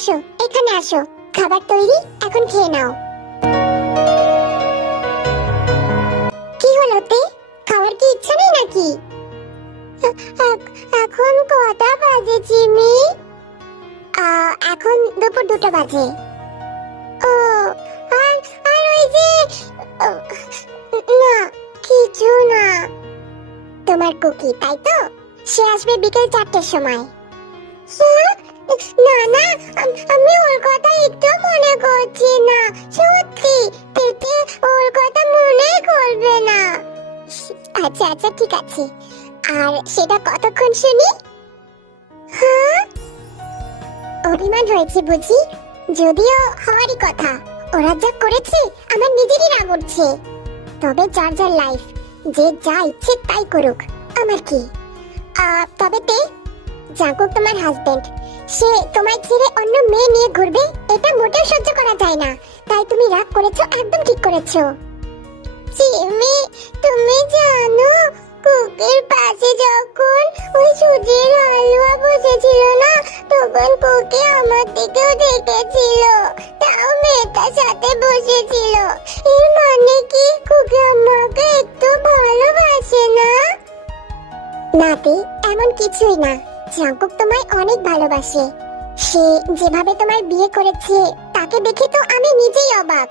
আসো, এখানে আসো। খাবার তৈরি, এখন খেয়ে নাও। কি হলো তে? খাওয়ার কি ইচ্ছা নেই নাকি? এখন কটা বাজে জিমি? এখন দুপুর 2টা বাজে। ও, আর আর ওই যে আহ, না, কিছু না। তোমার কুকি, তাই তো? সে আসবে বিকেল 4টের সময়। হ্যাঁ? না না, আমি ওর কথা একটু মনে করছি না। সত্যি, পেটে ওর কথা মনে করবে না। আচ্ছা আচ্ছা, ঠিক আছে। আর সেটা কতক্ষণ শুনি? হ্যাঁ, অভিমান হয়েছে বুঝি? যদিও হওয়ারই কথা। ওরা যা করেছে আমার নিজেরই রাগ উঠছে। তবে যার যার লাইফ, যে যা ইচ্ছে তাই করুক, আমার কি। তবে তে, জাঙ্কুক তোমার হাজবেন্ড, সে তোমায় ছেড়ে অন্য মেয়ে নিয়ে ঘুরবে, এটা মোটেও সহ্য করা যায় না। তাই তুমি রাগ করেছো, একদম ঠিক করেছো। জিমি, তুমি জানো কুকির পাশে যখন ওই সুজির হালুয়া বসেছিল না, তখন কুকি আমার দিকেও দেখেছিল, তাও মেয়েটার সাথে বসেছিল। এর মানে কি কুকি আমাকে একটু ভালোবাসে না? নাতি, এমন কিছুই না। জাঙ্কুক তোমায় অনেক ভালোবাসে। সে যেভাবে তোমায় বিয়ে করেছে তাকে দেখে তো আমি নিজেই অবাক।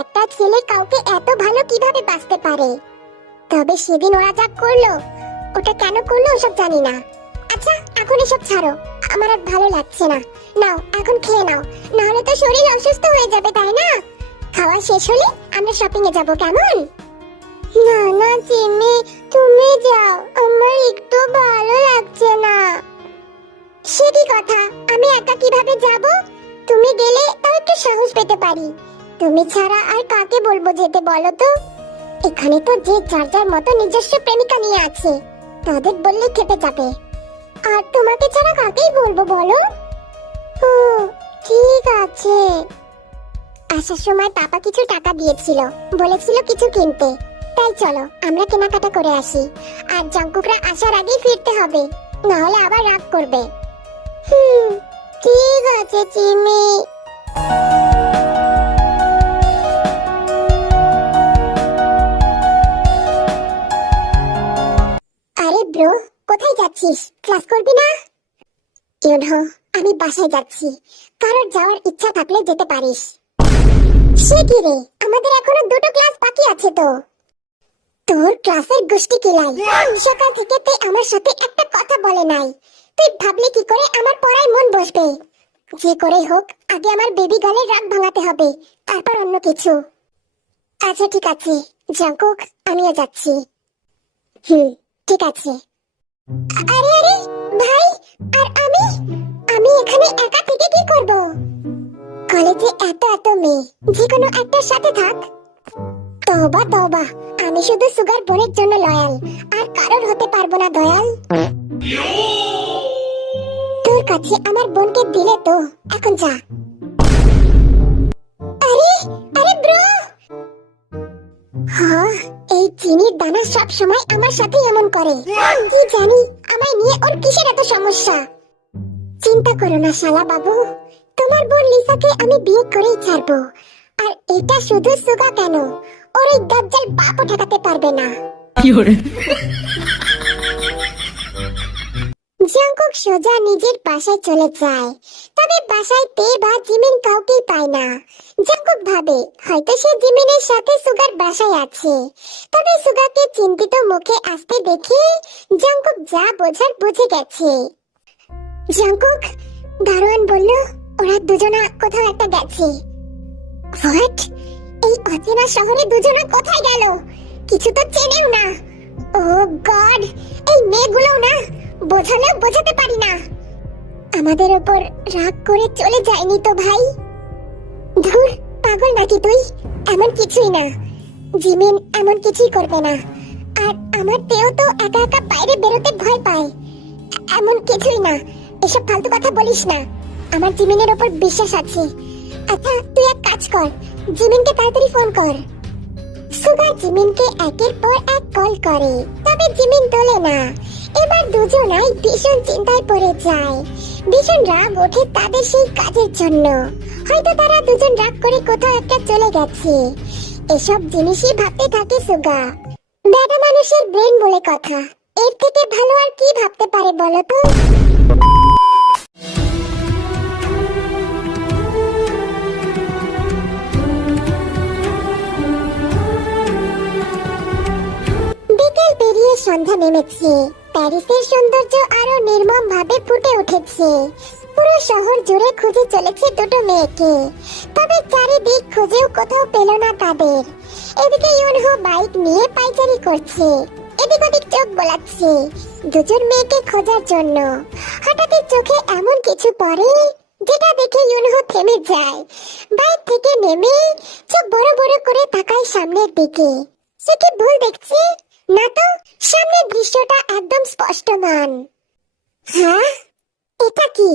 একটা ছেলে কাউকে এত ভালো কিভাবে বাসতে পারে? তবে সেদিন ওরা যা করলো, ওটা কেন করলো ওসব জানি না। আচ্ছা, এখন এসব ছাড়ো, আমার আর ভালো লাগছে না। নাও, এখন খেয়ে নাও, না হলে তো শরীর অসুস্থ হয়ে যাবে, তাই না? খাওয়া শেষ হলে আমরা শপিং এ যাব, কেমন? না না জিমি, তুমি যাও, আমার একটু ভালো লাগছে না। সে কি কথা, আমি একা কিভাবে যাব? তুমি গেলে তাও একটু সাহস পেতে পারি। তুমি ছাড়া আর কাকে বলবো যেতে, বলো তো? এখানে তো যে যার যার মতো নিজস্ব প্রেমিকা নিয়ে আছে, তাদের বললে খেপে যাবে। আর তোমাকে ছাড়া কাকেই বলবো বলো? ও, ঠিক আছে। আসার সময় পাপা কিছু টাকা দিয়েছিল, বলেছিল কিছু কিনতে। তাই চলো আমরা কেনাকাটা করে আসি। আর জাঙ্কুকরা আসার আগেই ফিরতে হবে, না হলে আবার রাগ করবে। ঠিক আছে চিমি। আরে ব্রো, কোথায় যাচ্ছিস? ক্লাস করবি না? ইউনো, আমি বাসায় যাচ্ছি। কারোর যাওয়ার ইচ্ছা থাকলে যেতে পারিস। সে কি রে, আমাদের এখনো 2টো ক্লাস বাকি আছে তো। তোর ক্লাসের গোষ্ঠী কিলাই, সকাল থেকে তুই আমার সাথে একটা কথা বলে নাই। তুই ভাবলি কি করে আমার পড়ায় মন বসবে? যে করে হোক আগে আমার বেবি গার্লের রাগ ভাঙাতে হবে, তারপর অন্য কিছু। আচ্ছা ঠিক আছে জাঙ্কুক, আমিও যাচ্ছি। ঠিক আছে। আরে আরে ভাই, আর আমি আমি এখানে একা থেকে কি করব? কলেজে এত এত মেয়ে, যে কোনো একটার সাথে থাক। তওবা তওবা, আমি শুধু সুগার বোনের জন্য লয়াল, আর কারোর হতে পারবো না দয়াল। তোর কাছে আমার বোনকে দিলে তো, এখন যা। আরে আরে ব্রো, হ্যাঁ, এই চিনির দানা সব সময় আমার সাথে এমন করে। কি জানি আমায় নিয়ে ওর কিসের এত সমস্যা। চিন্তা করো না শালা বাবু, তোমার বোন লিসাকে আমি বিয়ে করেই ছাড়বো। আর এটা শুধু সুগা কেন, ওর এই দাজ্জাল বাপও ঠেকাতে পারবে না। জাঙ্কুক সোজা নিজের বাসায় চলে যায়। তবে বাসায় তে বা জিমিন কাউকেই পায় না। জাঙ্কুক ভাবে হয়তো সে জিমিনের সাথে সুগার বাসায় আছে। তবে সুগাকে চিন্তিত মুখে আসতে দেখে জাঙ্কুক যা বোঝার বুঝে গেছে। জাঙ্কুক, দারোয়ান বলল ওরা দুজনা কোথাও একটা গেছে। হোয়াট? এই অচেনা শহরে দুজনা কোথায় গেল? কিছু তো চেনেও না। ও গড, এই মেয়েগুলো না, বোঝালেও বোঝাতে পারি না। আমাদের উপর রাগ করে চলে যায়নি তো ভাই? ধুর, পাগল নাকি তুই? এমন কিছুই না, জিমিন এমন কিছুই করবে না। আর আমার তেও তো একা একা বাইরে বেরোতে ভয় পায়। এমন কিছুই না, এসব ফালতু কথা বলিস না। আমার জিমিনের উপর বিশ্বাস আছে। আচ্ছা তুই এক কাজ কর, জিমিনকে তাড়াতাড়ি ফোন কর। সুগা জিমিনকে একের পর এক কল করে, তবে জিমিন তোলে না। এবার দুজনাই ভীষণ চিন্তায় পড়ে যায়। ভীষণ রাগ ওঠে তাদের সেই কাজের জন্য। হয়তো তারা দুজন রাগ করে কোথাও একটা চলে গেছে। এসব জিনিসই ভাবতে থাকে সুগা। বেটা মানুষের ব্রেন বলে কথা, এর থেকে ভালো আর কি ভাবতে পারে বলো তো। বিকেল পেরিয়ে সন্ধ্যা নেমেছে। প্যারিসের সৌন্দর্য আরো নির্মম ভাবে ফুটে উঠেছে। পুরো শহর জুড়ে খুঁজে চলেছে দুটো মেয়েকে, তবে চারিদিক খুঁজেও কোথাও পেল না তাদের। এদিকে ইউনহো বাইক নিয়ে পাইচারি করছে, এদিক ওদিক চোখ বোলাচ্ছে দুজন মেয়েকে খোঁজার জন্য। হঠাৎই চোখে এমন কিছু পড়ে যেটা দেখে ইউনহো থেমে যায়। বাইক থেকে নেমে চোখ বড় বড় করে তাকায় সামনের দিকে। সে কি ভুল দেখছে? না তো, সামনের দৃশ্যটা একদম স্পষ্টমান। হ্যাঁ, এটা কি?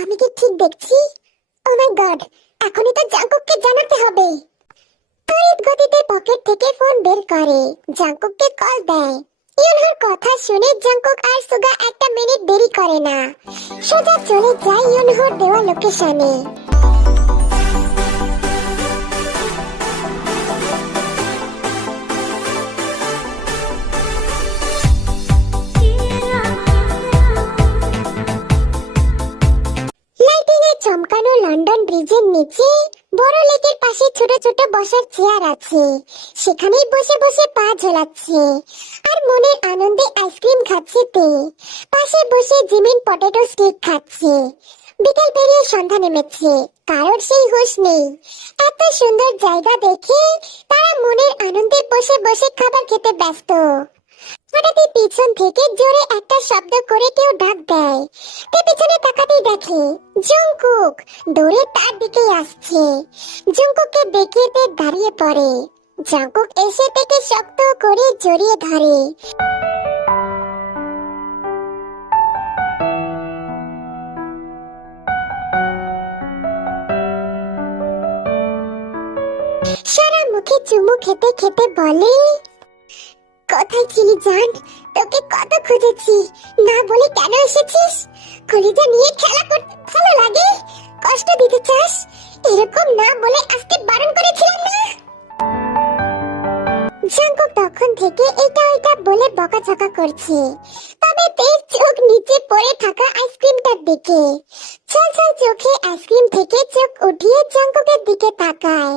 আমি কি ঠিক দেখছি? ও মাই গড, এখনই তো জাঙ্কুককে জানাতে হবে। তড়িৎ গতিতে পকেট থেকে ফোন বের করে জাঙ্কুককে কল দেয়। ইউনহোর কথা শুনে জাঙ্কুক আর সুগা একটা মিনিট দেরি করে না, সোজা চলে যায় ইউনহোর দেওয়া লোকেশনে। চমকানো লন্ডন ব্রিজের নিচে বড় লেকের পাশে ছোট ছোট বসার চেয়ার আছে। সেখানেই বসে বসে পা ঝোলাচ্ছে আর মনের আনন্দে আইসক্রিম খাচ্ছে তে। পাশে বসে জিমিন পটেটো স্টিক খাচ্ছে। বিকেল পেরিয়ে সন্ধ্যা নেমেছে, কারোর সেই হুঁশ নেই। এত সুন্দর জায়গা দেখে তারা মনের আনন্দে বসে বসে খাবার খেতে ব্যস্ত। হঠাৎই পিছন থেকে জোরে একটা শব্দ করে কেউ ডাক দেয়। তে পিছনে তাকাতেই দেখে জংকুক দৌড়ে তার দিকে আসছে। জংকুককে দেখে তে দাঁড়িয়ে পড়ে। জংকুক এসে তেকে শক্ত করে জড়িয়ে ধরে। সারা মুখে চুমু খেতে খেতে বলে, কোথায় ছিলি জান? তোকে কত খুঁজেছি, না বলে কেন এসেছিস? কলিজা নিয়ে খেলা করতে ভালো লাগে, কষ্ট দিতে চাস? এরকম না বলে আজকে বারণ করেছিলাম না? জাঙ্কুক তখন থেকে এটা ওইটা বলে বকাঝকা করছে, তবে তেজ চোখ নিচে পড়ে থাকা আইসক্রিমটার দিকে। ছল ছল চোখে আইসক্রিম থেকে চোখ উঠিয়ে জাঙ্কুকের দিকে তাকায়।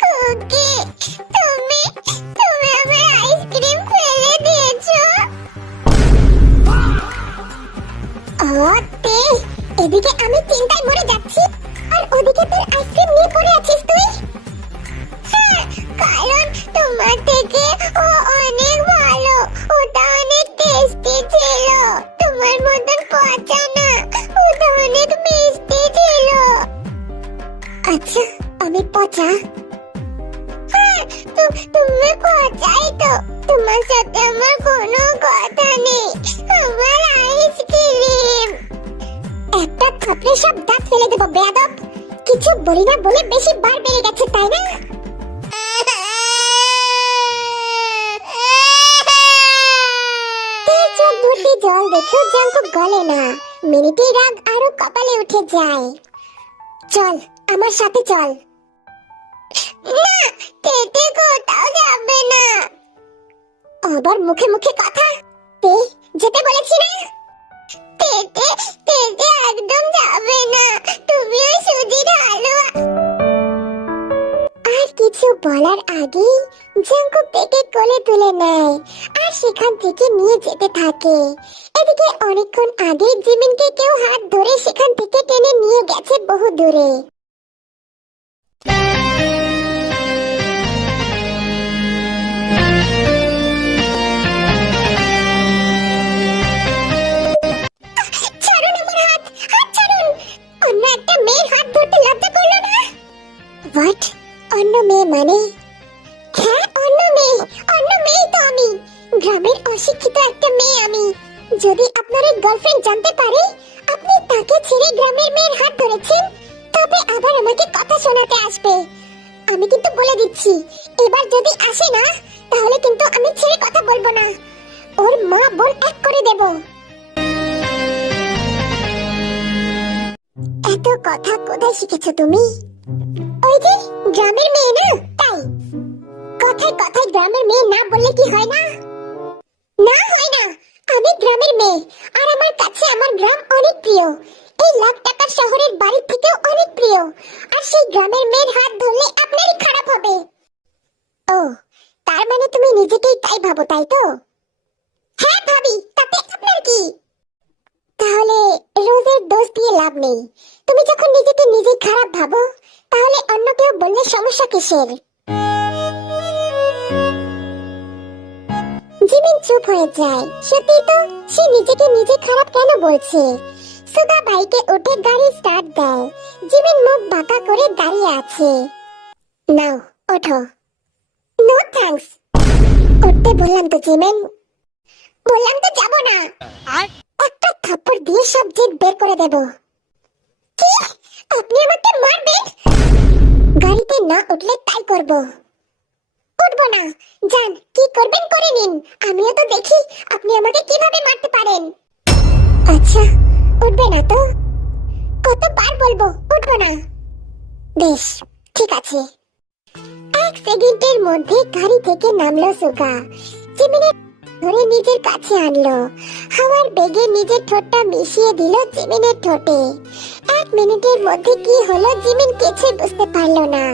খুকি, তুমি তুমি আমার আইসক্রিম ফেলে দিয়েছো। ওতে এদিকে আমি চিন্তায় মরে যাচ্ছি, আর ওদিকে তোর আইসক্রিম নিয়ে পড়ে আছিস তুই। হ্যাঁ, কারণ তোমার থেকে ও অনেক ভালো, ওটা অনেক টেস্টি ছিল। তোমার মতন পচা না, ওটা অনেক মিষ্টি ছিল। আচ্ছা, আমি পচা? তুমি পচাই তো, তোমার সাথে আমার কোনো কথা নেই। আমার আইসক্রিম। একটা থাপড়ে সব দাঁত ফেলে দেবো বেয়াদব। কিছু বলি না বলে বেশি বার বেড়ে গেছে, তাই না? চোখ ভর্তি জল দেখেও জাঙ্কুক গলে না। মিনিটেই রাগ আরো কপালে উঠে যায়। চল, আমার সাথে চল। না, তেতে কোথাও যাবে না। আবার মুখে মুখে কথা। তে যেতে বলেছি না? তেতে তেতে একদম যাবে না। তুমি ওই সুজির হালুয়া। আর কিছু বলার আগেই জাঙ্কুক তেকে কোলে তুলে নেয় আর সেখান থেকে নিয়ে যেতে থাকে। এদিকে অনেকক্ষণ আগে জিমিনকে কেউ হাত ধরে সেখান থেকে টেনে নিয়ে গেছে বহু দূরে। হোয়াট? অন্য মেয়ে মানে? হ্যাঁ, অন্য মেয়ে। অন্য মেয়ে তো আমি, গ্রামের অশিক্ষিত একটা মেয়ে আমি। যদি আপনার গার্লফ্রেন্ড জানতে পারে আপনি তাকে ছেড়ে গ্রামের মেয়ের হাত ধরেছেন, তবে আবার আমাকে কথা শোনাতে আসবে। আমি কিন্তু বলে দিচ্ছি, এবার যদি আসে না তাহলে কিন্তু আমি ছেড়ে কথা বলবো না। ওর মা বোন এক করে দেব। এত কথা কোথায় শিখেছো তুমি? ওই যে গ্রামের মেয়ে না, তাই। কথায় কথায় গ্রামের মেয়ে না বললে কি হয় না? না হয় না, আমি গ্রামের মেয়ে, আর আমার কাছে আমার গ্রাম অনেক প্রিয়। এই লাখ টাকার শহরের বাড়ি থেকেও অনেক প্রিয়। আর সেই গ্রামের মেয়ের হাত ধরলে আপনারই খারাপ হবে। ও, তার মানে তুমি নিজেকেই তাই ভাবো, তাই তো? হ্যাঁ ভাবি, তাতে আপনার কি? তাহলে রোজের দোষ দিয়ে লাভ নেই। তুমি যখন নিজেকে নিজেই খারাপ ভাবো, তাহলে অন্য কেউ বললে সমস্যা কিসের? জিমিন চুপ হয়ে যায়। সত্যি তো, সে নিজেকে নিজে খারাপ কেন বলছে? সুগা বাইকে উঠে গাড়ি স্টার্ট দেয়। জিমিন মুখ বাঁকা করে দাঁড়িয়ে আছে। নাও ওঠো। No thanks. উঠতে বললাম তো জিমিন, বললাম তো যাব না। একটা থাপ্পড় দিয়ে সব জেদ বের করে দেব। কি? আপনি আমাকে মারবেন? গাড়িতে না উঠলে তাই করব। উঠবো না। যান, কি করবেন করে নিন, আমিও তো দেখি আপনি আমাকে কিভাবে মারতে পারেন। আচ্ছা, উঠবে না তো? কতবার বলবো উঠবো না? বেশ, ঠিক আছে। এক সেকেন্ডের মধ্যে গাড়ি থেকে নামলো সুগা। জিমিনের ধরে নিজের কাছে আনলো। হাওয়ার বেগে নিজের ঠোঁটটা মিশিয়ে দিল জিমিনের ঠোঁটে। 1 মিনিটের মধ্যে কি হলো জিমিন কিছুই বুঝতে পারলো না।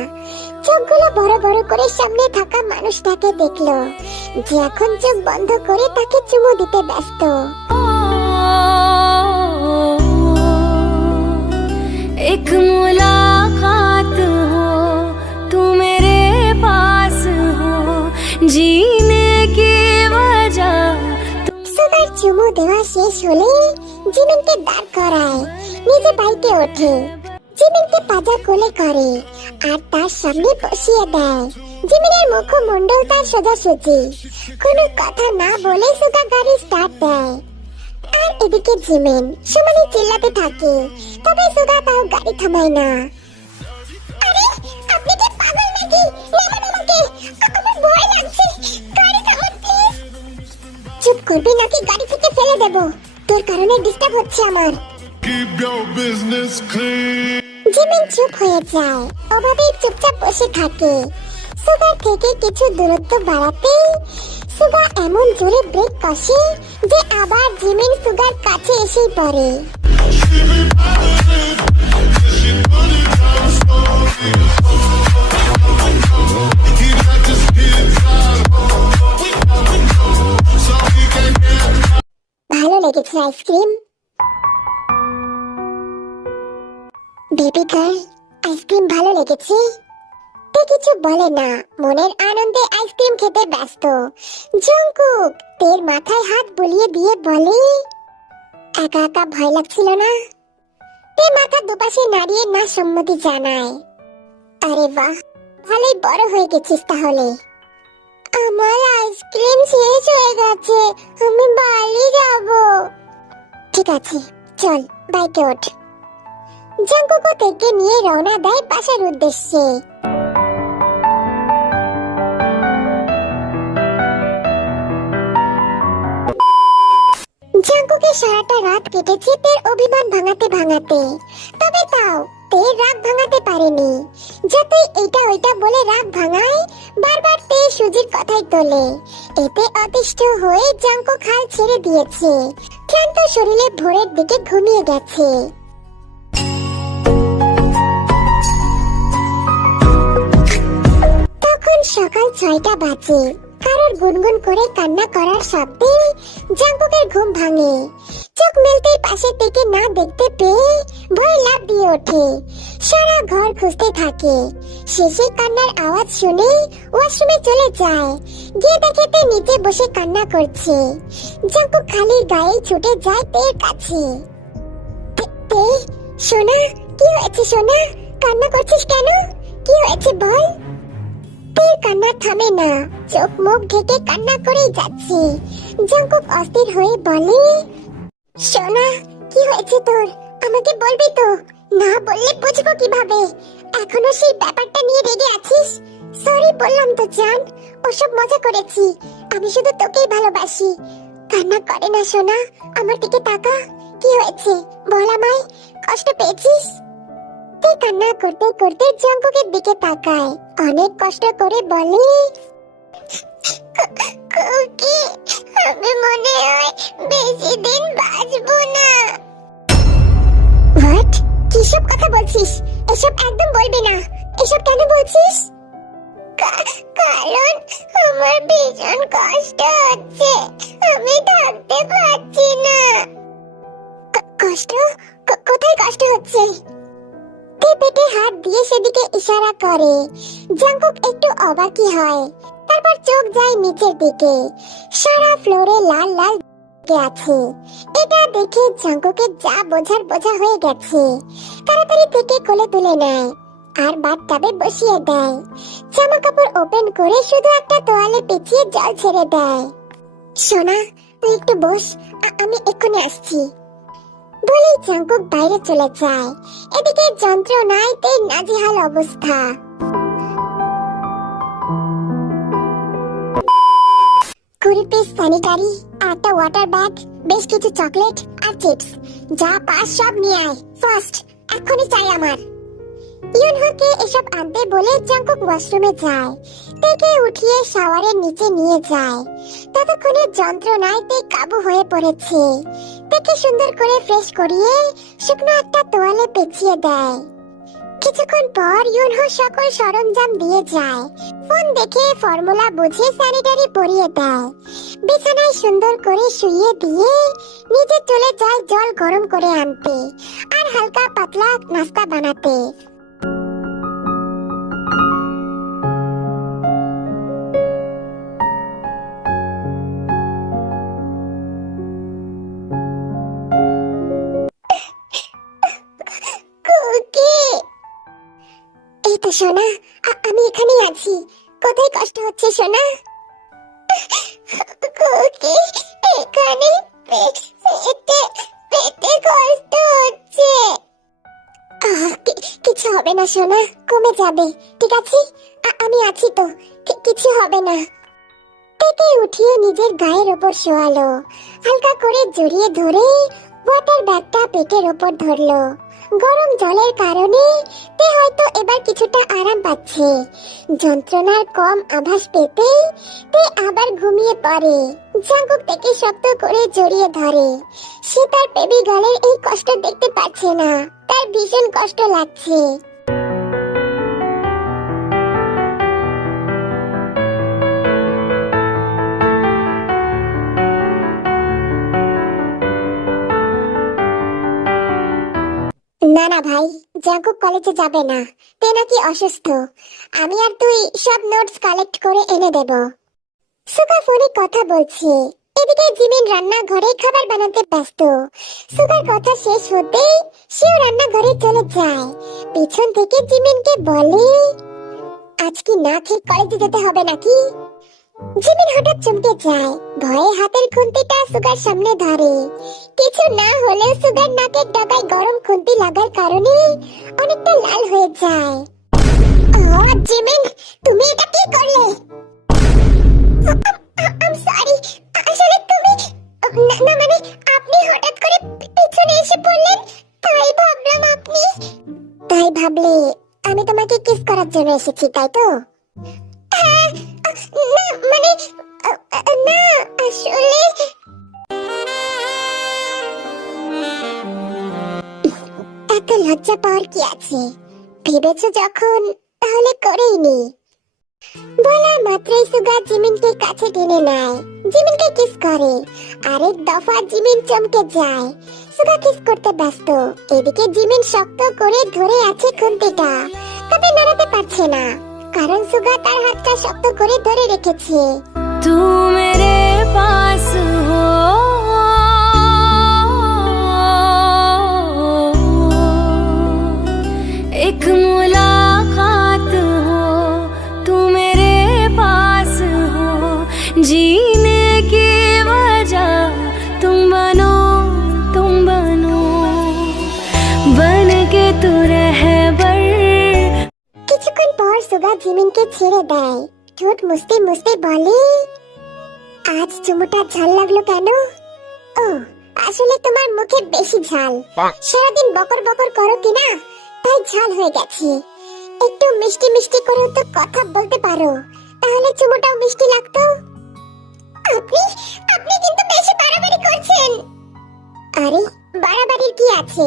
চোখগুলো বড় বড় করে সামনে থাকা মানুষটাকে দেখলো, যে এখন চোখ বন্ধ করে তাকে চুমু দিতে ব্যস্ত। एक मुलाकात हो, तू मेरे पास हो, जीने की वजह। সুগার চুমু দেওয়া শেষ হলে জিমিনকে দাঁড় করায়, নিজে বাইকে ওঠে, জিমিনকে পাজা কোলে করে আর তার সামনে বসিয়ে দেয়। জিমিনের মুখমণ্ডল তার সোজাসুজি। কোনো কথা না বলে সুগা গাড়ি স্টার্ট দেয়। আর এদিকে জিমিন সমানে চিল্লাতে থাকে, তবে সুগা তাও গাড়ি থামায় না। আরে, আপনি কি পাগল নাকি? নামান আমাকে, আমার ভয় লাগছে, গাড়ি থামান প্লিজ। চুপ করবি নাকি গাড়ি থেকে ফেলে দেব? তোর কারণে ডিস্টার্ব হচ্ছে আমার। Keep your business clean. Jimin চুপ হয়ে যায়, ওভাবেই চুপচাপ বসে থাকে। সুগার থেকে কিছু দূরত্ব বাড়াতেই সুগা এমন জোরে ব্রেক কষে যে আবার জিমিন সুগার কাছে এসেই পড়ে। ভালো লেগেছে আইসক্রিম? বেবি গার্ল, আইসক্রিম ভালো লেগেছে? তে কিছু বলে না, মনের আনন্দে আইসক্রিম খেতে ব্যস্ত। জংকুক তের মাথায় হাত বুলিয়ে দিয়ে বলে, একা একা ভয় লাগছিল না? তে মাথা দুপাশে নাড়িয়ে না সম্মতি জানায়। আরে বাহ, ভালোই বড় হয়ে গেছিস তাহলে। আমার আইসক্রিম শেষ হয়ে গেছে, আমি বাড়ি যাব। ঠিক আছে, চল বাইকে ওঠ। জংকুক তেকে নিয়ে রওনা দেয় বাসার উদ্দেশ্যে। জংকুকের সারাটা রাত কেটেছে তের অভিমান ভাঙাতে ভাঙাতে, তবে তাও তের রাগ ভাঙাতে পারেনি। যতই এটা ওইটা বলে রাগ ভাঙায়, বারবার তে সুজির কথাই তোলে। এতে অতিষ্ঠ হয়ে জংকুক হাল ছেড়ে দিয়েছে, ক্লান্ত শরীরে ভোরের দিকে ঘুমিয়ে গেছে। তখন সকাল 6টা বাজে। কারোর গুনগুন করে কান্না করার শব্দে জংকুকের ঘুম ভাঙে। চোখ মেলতেই পাশে থেকে না দেখতে পেয়ে ভয় লাফ দিয়ে ওঠে। সারা ঘর খুঁজতে থাকে। শেষে কান্নার আওয়াজ শুনে ওয়াশরুমে চলে যায়। গিয়ে দেখে তে নিচে বসে কান্না করছে। জংকুক খালি গায়ে ছুটে যায় তের কাছে। তে, সোনা, কি হয়েছে সোনা? কান্না করছিস কেন? কি হয়েছে বল? তের কান্না থামে না, চোখ মুখ ঢেকে কান্না করেই যাচ্ছে। জংকুক অস্থির হয়ে বলে, সোনা, কি হয়েছে তোর? আমাকে বলবি তো? না বললে বুঝবো কিভাবে? এখনো সেই ব্যাপারটা নিয়ে রেগে আছিস? সরি বললাম তো জান, ওসব মজা করেছি। আমি শুধু তোকেই ভালোবাসি। কান্না করে না সোনা, আমার দিকে তাকা। কি হয়েছে বল আমায়, কষ্ট পেয়েছিস? তুই কান্না করতে করতে জঙ্কুকের দিকে তাকায়, অনেক কষ্ট করে বলে, কুকি, আমি মনে হয় বেশি দিন বাঁচবো না। হোয়াট? কিসব কথা বলছিস? এসব একদম বলবি না। এসব কেন বলছিস? কারণ আমার ভীষণ কষ্ট হচ্ছে, আমি থাকতে পারছি না। কষ্ট? কোথায় কষ্ট হচ্ছে? তে পেটে হাত দিয়ে সেদিকে ইশারা করে। জঙ্কুক একটু অবাকই হয়, তারপর চোখ যায় নিচের দিকে। সারা ফ্লোরে লাল লাল আছে। এটা দেখে জঙ্কুকের যা বোঝার বোঝা হয়ে গেছে। তাড়াতাড়ি থেকে কোলে তুলে নেয় আর বাথটাবে বসিয়ে দেয়। জামা কাপড় ওপেন করে শুধু একটা তোয়ালে পেঁচিয়ে জল ছেড়ে দেয়। সোনা, তুই একটু বস, আমি এক্ষুনি আসছি বলেই জঙ্কুক বাইরে চলে যায়। এদিকে যন্ত্রণায় তার নাজেহাল অবস্থা। 20 পিস স্যানিটারি, একটা ওয়াটার ব্যাগ, বেশ কিছু চকলেট আর চিপস। যা পাস সব নিয়ে আয়, ফার্স্ট, এক্ষুনি চাই আমার। ইউনহোকে এসব আনতে বলে জঙ্কুক ওয়াশরুমে যায়। তেকে উঠিয়ে শাওয়ারের নিচে নিয়ে যায়। ততক্ষণে যন্ত্রণায় তে কাবু হয়ে পড়েছে। তেকে সুন্দর করে ফ্রেশ করিয়ে শুকনো একটা তোয়ালে পেঁচিয়ে দেয়। কিছুক্ষণ পর ইউনহো সকল সরঞ্জাম দিয়ে যায়। ফোন দেখে ফর্মুলা বুঝে স্যানিটারি পরিয়ে দেয়। বিছানায় সুন্দর করে শুইয়ে দিয়ে নিজে চলে যায় জল গরম করে আনতে আর হালকা পাতলা নাস্তা বানাতে। এই তো সোনা, আমি এখানেই আছি। কোথায় কষ্ট হচ্ছে সোনা? কুকি, এখানে পেটে কষ্ট হচ্ছে। কিছু হবে না সোনা, কমে যাবে, ঠিক আছে? আমি আছি তো, কিছু হবে না। তেকে উঠিয়ে নিজের গায়ের ওপর শোয়ালো। হালকা করে জড়িয়ে ধরে ওয়াটার ব্যাগটা পেটের ওপর ধরলো। গরম জলের কারণে তে হয়তো এবার কিছুটা আরাম পাচ্ছে। যন্ত্রণার কম আভাস পেতে তে আবার ঘুমিয়ে পড়ে। জঙ্কুক তাকে শক্ত করে জড়িয়ে ধরে। সে তার বেবি গার্লের এই কষ্ট দেখতে পাচ্ছে না, তার ভীষণ কষ্ট লাগছে। না না ভাই, জঙ্কুক কলেজে যাবে না, তে নাকি অসুস্থ। আমি আর তুই সব নোটস কালেক্ট করে এনে দেব। সুগা ফোনে কথা বলছে, এদিকে জিমিন রান্নাঘরে খাবার বানাতে ব্যস্ত। সুগার কথা শেষ হতেই সেও রান্নাঘরে চলে যায়। পিছন থেকে জিমিনকে বলে, আজ কি না খেয়ে কলেজে যেতে হবে নাকি? জিমিন হঠাৎ চমকে যায়, ভয়ে হাতের খুন্তিটা সুগার সামনে ধরে। কিছু না হলেও সুগার নাকের ডগায় গরম খুন্তি লাগার কারণে অনেকটা লাল হয়ে যায়। জিমিন, তুমি এটা কি করলে? আম সরি, আসলে তুমি না মানে আপনি হঠাৎ করে পিছনে এসে পড়লেন, তাই ভাবলাম আপনি। তাই ভাবলে আমি তোমাকে কিস করার জন্য এসেছি, তাই তো? না মানে না, আসলে এত লজ্জা পাওয়ার কি আছে? ভেবেছো যখন, তাহলে করেই নি। বলার মাত্রই সুগা জিমিনকে কাছে টেনে নেয়, জিমিনকে কিস করে। আরেক দফা জিমিন চমকে যায়। সুগা কিস করতে ব্যস্ত, এদিকে জিমিন শক্ত করে ধরে আছে খুন্তিটা, তবে নাড়াতে পারছে না, কারণ সুগা তার হাতটা শক্ত করে ধরে রেখেছে। तू मेरे पास हो, एक मुलाकात हो, तू मेरे पास हो, जीने की वजह तुम बनो, बन के तू रहबर। কিছুক্ষণ পর সুগা জিমিনকে ছেড়ে দেয়। ঠোঁট মুছতে মুছতে বলে, আজ চুমুটা ঝাল লাগলো কেন? ও, আসলে তোমার মুখে বেশি ঝাল। সারাদিন বকর বকর করো কিনা, তাই ঝাল হয়ে গেছে। একটু মিষ্টি মিষ্টি করে তো কথা বলতে পারো, তাহলে চুমুটাও মিষ্টি লাগতো। আপনি আপনি কিন্তু বেশি বাড়াবাড়ি করছেন। আরে, বাড়াবাড়ির কি আছে?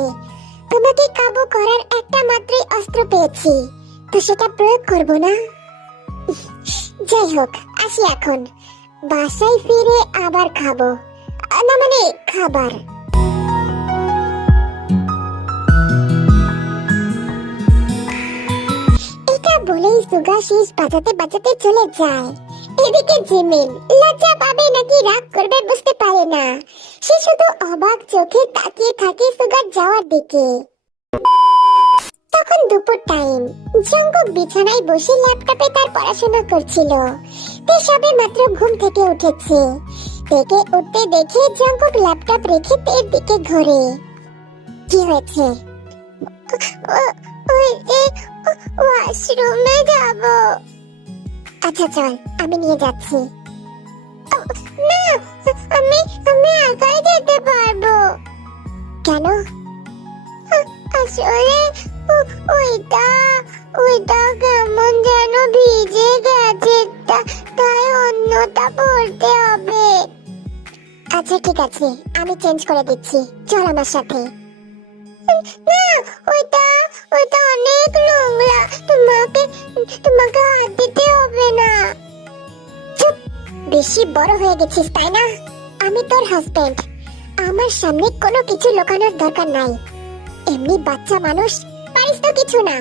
তোমাকে কাবু করার একটা মাত্রই অস্ত্র পেয়েছি, তো সেটা প্রয়োগ করব না? যাই হোক, আসি এখন। বাসায় ফিরে আবার খাবো, না মানে খাবার। এটা বলেই সুগা শীষ বাজাতে বাজাতে চলে যায়। এদিকে জিমিন লজ্জা পাবে নাকি রাগ করবে বুঝতে পারে না। সে শুধু অবাক চোখে তাকিয়ে থাকে সুগার যাওয়ার দিকে। তখন দুপুর টাইম। জঙ্কুক বিছানায় বসে ল্যাপটপে তার পড়াশোনা করছিল। সে সবে মাত্র ঘুম থেকে উঠেছে। থেকে উঠতে দেখে জঙ্কুক ল্যাপটপ রেখে তের দিকে ঘোরে। কি হয়েছে? ওই যে ওয়াশরুমে যাব। আচ্ছা চল, আমি নিয়ে যাচ্ছি। না, আমি আমি একাই যেতে পারবো। কেন? আসলে ওইটা ওইটা কেমন যেন ভিজে গেছে, তাই অন্যটা পড়তে হবে। আচ্ছা ঠিক আছে, আমি চেঞ্জ করে দিচ্ছি, চল আমার সাথে। না, ওইটা ওইটা অনেক নোংরা, তোমাকে হাত দিতে হবে না। চুপ, বেশি বড় হয়ে গেছিস তাই না? আমি তোর হাজবেন্ড, আমার সামনে কোনো কিছু লুকানোর দরকার নাই। এমনি বাচ্চা মানুষ, পারিস তো কিছু না।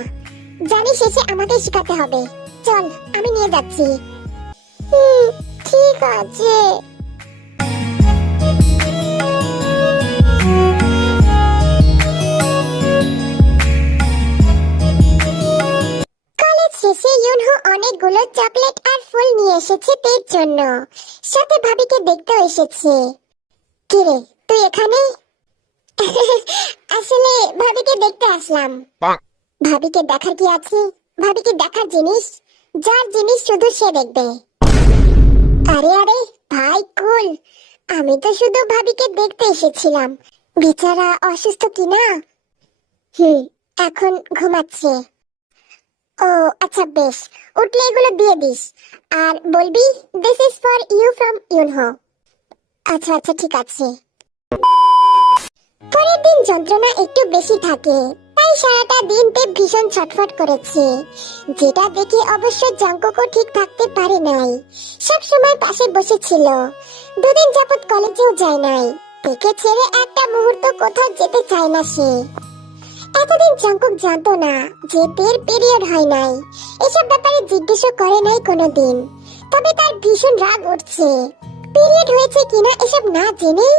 জানিস শেষে আমাকে শেখাতে হবে। চল, আমি নিয়ে যাচ্ছি। ঠিক আছে। কলেজ শেষে ইউনহো অনেকগুলো চকলেট আর ফুল নিয়ে এসেছে তের জন্য। সাথে ভাবিকে দেখতেও এসেছে। কিরে, তুই এখানে? আসলে ভাবিকে দেখতে আসলাম। ভাবিকে দেখার কি আছে? ভাবিকে দেখার জিনিস, যার জিনিস শুধু সে দেখবে। আরে আরে ভাই কুল, আমি তো শুধু ভাবিকে দেখতে এসেছিলাম। বেচারা অসুস্থ কিনা? এখন ঘুমাচ্ছে। ও আচ্ছা বেশ, উঠলে এগুলো দিয়ে দিস আর বলবি this is for you from Yunho. আচ্ছা আচ্ছা ঠিক আছে। পরের দিন যন্ত্রণা একটু বেশি থাকে, তাই সারাটা দিন তে ভীষণ ছটফট করেছে। যেটা দেখে অবশ্য জঙ্কুকও ঠিক থাকতে পারে নাই। সব সময় পাশে বসেছিল। দুদিন যাবত কলেজেও যায় নাই। তেকে ছেড়ে একটা মুহূর্ত কোথাও যেতে চায় না সে। এতদিন জঙ্কুক জানতো না যে তের পিরিয়ড হয় নাই। এসব ব্যাপারে জিজ্ঞেসও করে নাই কোনোদিন। তবে তার ভীষণ রাগ উঠছে। পিরিয়ড হয়েছে কিনা এসব না জেনেই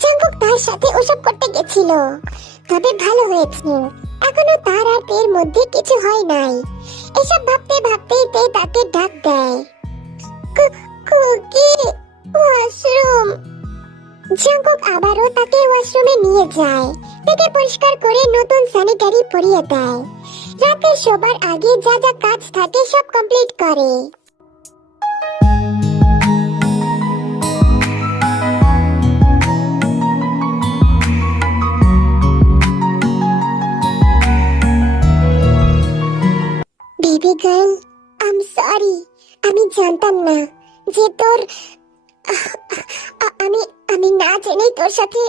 জঙ্কুক তার সাথে ওসব করতে গেছিল। তবে ভালো হয়েছে, এখনো তার আর তের মধ্যে কিছু হয় নাই। এসব ভাবতে ভাবতেই তে তাকে ডাক দেয়। Cookie, washroom. জঙ্কুক আবারও তাকে ওয়াশরুমে নিয়ে যায়। তাকে পরিষ্কার করে নতুন স্যানিটারি পরিয়ে দেয়। রাতে শোবার আগে যা যা কাজ থাকে সব কমপ্লিট করে। Baby girl, I am sorry. আমি জানতাম না যে তোর আমি আমি না জেনেই তোর সাথে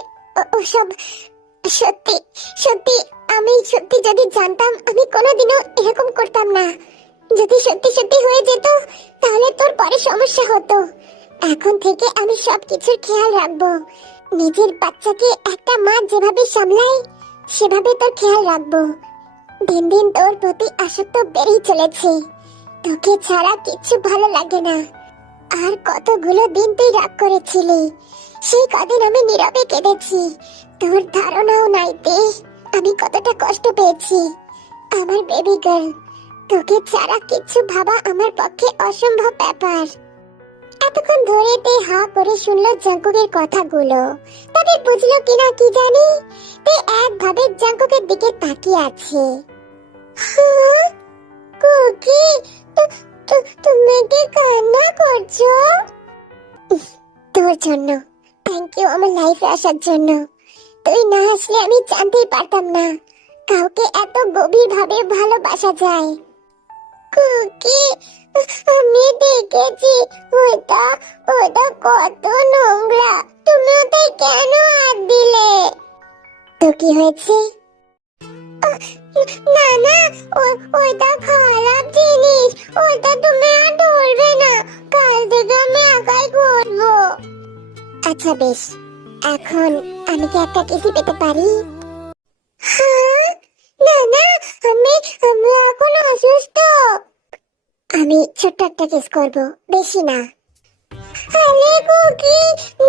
ওসব। সত্যি সত্যি, আমি সত্যি যদি জানতাম আমি কোনোদিনও এরকম করতাম না। যদি সত্যি সত্যি হয়ে যেত তাহলে তোর পরে সমস্যা হতো। এখন থেকে আমি সবকিছুর খেয়াল রাখবো। নিজের বাচ্চাকে একটা মা যেভাবে সামলায় সেভাবে তোর খেয়াল রাখবো। দিন দিন তোর প্রতি আসক্ত বেড়েই চলেছে। তোকে ছাড়া কিচ্ছু ভালো লাগে না। আর কতগুলো দিন তুই রাগ করেছিলি, সেই কদিন আমি নীরবে কেঁদেছি। তোর ধারণাও নাই তে আমি কতটা কষ্ট পেয়েছি। আমার বেবি গার্ল, তোকে ছাড়া কিচ্ছু ভাবা আমার পক্ষে অসম্ভব ব্যাপার। এতক্ষণ ধরে তে হা করে শুনলো জঙ্কুকের কথাগুলো। তবে বুঝলো কিনা কি জানি, তে একভাবে জঙ্কুকের দিকে তাকিয়ে আছে। কুকি, তুমি কি কান্না করছো? তোর জন্য। থ্যাংক ইউ আমার লাইফে আসার জন্য। তুই না আসলে আমি জানতেই পারতাম না কাউকে এত গভীর ভাবে ভালোবাসা যায়। কুকি, আমি দেখেছি ওটা ওটা কত নোংরা, তুমি ওটাই কেন হাত দিলে? তো কি হয়েছে? না না, ওইটা খারাপ জিনিস, ওইটা তুমি আর ধরবে না, কাল থেকে আমি একাই করবো। আচ্ছা বেশ, এখন আমি কি একটা কিসি পেতে পারি? হ্যাঁ, না না, আমি আমি এখন অসুস্থ। আমি ছোট্ট একটা কিস করবো, বেশি না। আরে কুকি,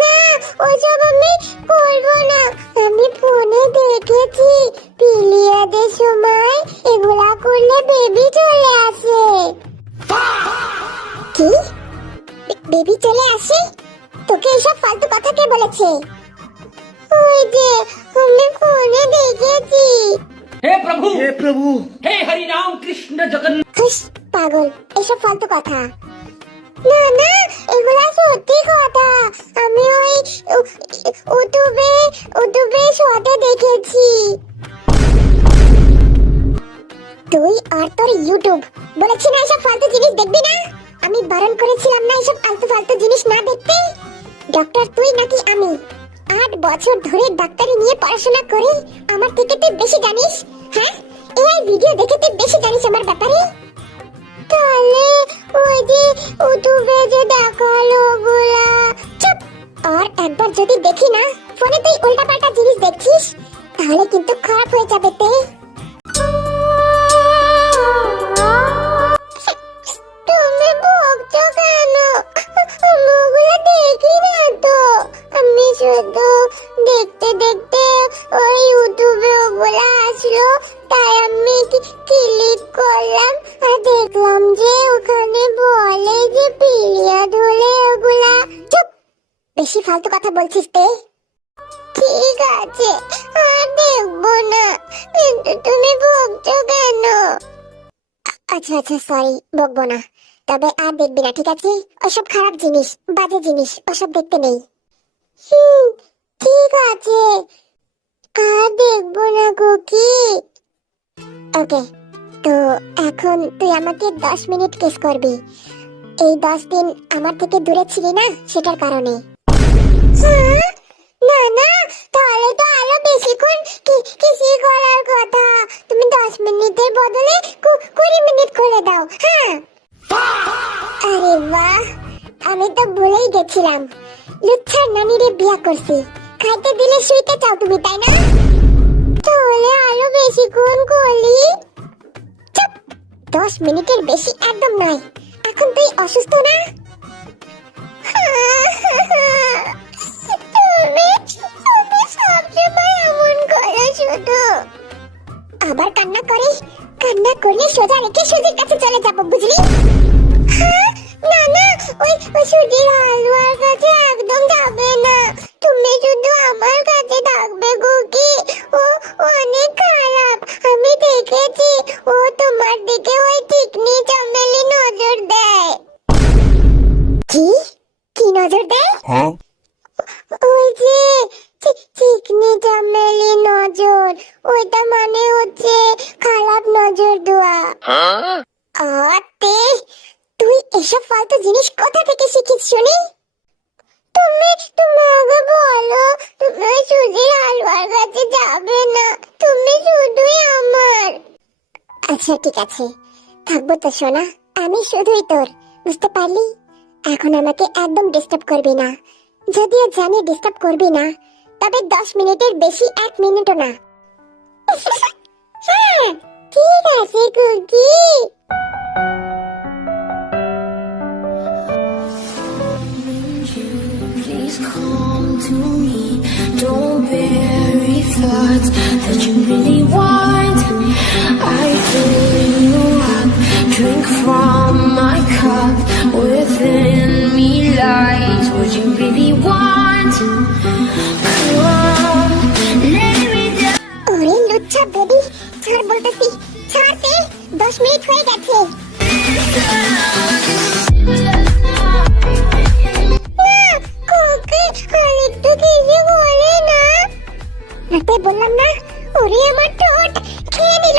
না, ওসব আমি করবো না। আমি ফোনে দেখেছি পিরিয়ডের সময় এগুলা করলে বেবি চলে আসে। কি? বেবি চলে আসে? তোকে এসব ফালতু কথা কে বলেছে? ওই যে আমি ফোনে দেখেছি। हे प्रभु हे प्रभु हे हरि राम कृष्ण जगन्नाथ। হুস, পাগল, এসব ফালতু কথা। না না, এগুলা সত্যি কথা। আমি ওই ইউটিউবে শর্টে দেখেছি। তুই আর তোর ইউটিউব, বলেছি না এসব ফালতু জিনিস দেখবি না? আমি বারণ করেছিলাম না এসব আলতু ফালতু জিনিস না দেখতে? ডক্টর তুই নাকি আমি? 8 বছর ধরে ডাক্তারি নিয়ে পড়াশোনা করে আমার থেকে তুই বেশি জানিস? হ্যাঁ, এই ভিডিও দেখে তুই বেশি জানিস আমার ব্যাপারে? তাহলে ওই যে ইউটিউবে যে দেখালো ওগুলা। চুপ! আর একবার যদি দেখি না ফোনে তুই উল্টাপাল্টা জিনিস দেখছিস, তাহলে কিন্তু খারাপ হয়ে যাবে তে। তুমি বকছো কেন? আমি ওগুলো দেখি না তো, আমি শুধু দেখতে দেখতে ওই ইউটিউবে ওগুলা আসলো, তাই আমি ক্লিক করলাম আর দেখলাম যে ওখানে বলে যে পিরিয়ড হলে ওগুলা। চুপ! বেশি ফালতু কথা বলছিস তে। ঠিক আছে, আর দেখবো না, কিন্তু তুমি বকছো কেন? আচ্ছা আচ্ছা, সরি, বকবো না। তবে আর দেখবি না, ঠিক আছে? ওসব খারাপ জিনিস, বাজে জিনিস, ওসব দেখতে নেই। ঠিক আছে, আর দেখবো না কুকি। ওকে, তো এখন তুই আমাকে 10 মিনিট কিস করবি। এই 10 দিন আমার থেকে দূরে ছিলি না, সেটার কারণে। হ্যাঁ? না না, তাহলে তো আরো বেশিক্ষণ কিসই করার কথা। তুমি 10 মিনিটের বদলে 20 মিনিট করে দাও। হ্যাঁ, আরে বাহ, আমি তো ভুলেই গেছিলাম, লুচ্ছার নানিরে বিয়া করছি। খাইতে দিলে শুইতে চাও তুমি, তাই না? তাহলে আরো বেশিক্ষণ করলি। চুপ! 10 মিনিটের বেশি একদম নয়। এখন তুই অসুস্থ না? তুমি সবসময় এমন করো শুধু। আবার কান্না করে, কান্না করলে সোজা রেখে সুজির কাছে চলে যাবো, বুঝলি? হ্যাঁ, না না, ওই সুজির হালুয়ার কাছে একদম যাবে না। তুমি শুধু আমার কাছে থাকবে কুকি। ও অনেক খারাপ, আমি দেখেছি। ও তোমার দিকে ওই চিকনি চামেলি নজর দেয়। কি কি নজর দেয়? ওই যে চিকনি চামেলি নজর, ওইটা মানে হচ্ছে খারাপ নজর দেওয়া। তুই এসব ফালতু জিনিস কোথা থেকে শিখিস শুনি? তুমি আগে বলো, তুমি সুজির হালুয়ার কাছে যাবে না, তুমি শুধুই আমার। আচ্ছা ঠিক আছে, থাকবো তো সোনা, আমি শুধুই তোর, বুঝতে পারলি? এখন আমাকে একদম ডিস্টার্ব করবি না। যদিও জানি ডিস্টার্ব করবি না, তবে 10 মিনিটের বেশি 1 মিনিটও না। হ্যাঁ, ঠিক আছে cookie. Please come to me. Don't bury thoughts that you really want. I fill you up, drink from my cup. Within me lies what you really want. Come, lay me down. ওরে লুচ্ছা baby, ছাড় বলতেছি, ছাড়তে। 10 minute হয়ে গেছে। না, ছাড়তে বললাম না, ওরে আমার ঠোঁট খেয়ে নিল।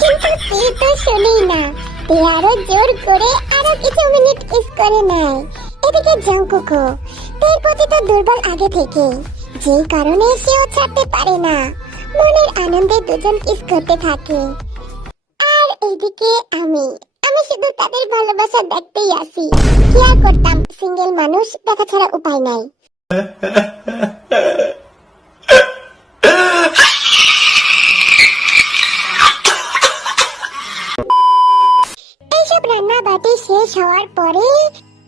কিন্তু তুই তো শুনেই না, তুই আরো জোর করে আরো কিছু মিনিট কিস করে নেয়। এদিকে জঙ্কুকও তের প্রতি তো দুর্বল আগে থেকে, যেই কারণে সেও ছাড়তে পারে না। মনের আনন্দে দুজন কিস করতে থাকে। আর এইদিকে আমি শুধু তাদের ভালোবাসা দেখতেই আসি। কি আর করতাম, সিঙ্গেল মানুষ, দেখা ছাড়া উপায় নাই। এইসব রান্না বাটি শেষ হওয়ার পরে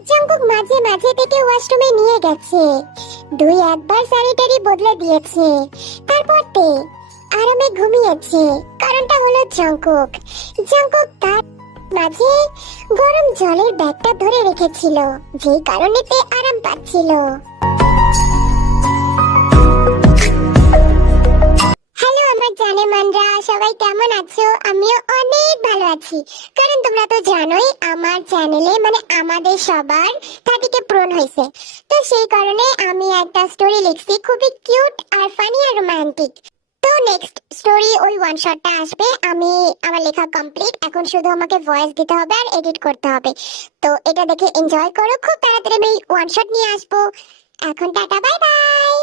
জঙ্কুক মাঝে মাঝে থেকে ওয়াশরুমে নিয়ে গেছে, দুই একবার স্যানিটারি বদলে দিয়েছে, তারপর তে আরামে ঘুমিয়েছে। কারণটা হলো জঙ্কুক তার মাঝে গরম জলের ব্যাগটা ধরে রেখেছিল, যেই কারণে তে আরাম পাচ্ছিল। হ্যালো আমার জানেমানরা, সবাই কেমন আছো? আমিও অনেক ভালো আছি, কারণ তোমরা তো জানোই আমার চ্যানেলে মানে আমাদের সবার 30K পূরণ হয়েছে। তো সেই কারণে আমি একটা স্টোরি লিখছি, খুবই কিউট আর ফানি আর রোমান্টিক। তো নেক্সট স্টোরি ওই ওয়ান শটটা আসবে। আমি আমার লেখা কমপ্লিট, এখন শুধু আমাকে ভয়েস দিতে হবে আর এডিট করতে হবে। তো এটা দেখে এনজয় করো, খুব তাড়াতাড়ি আমি ওয়ান শট নিয়ে আসবো। এখন টাটা, বাই বাই।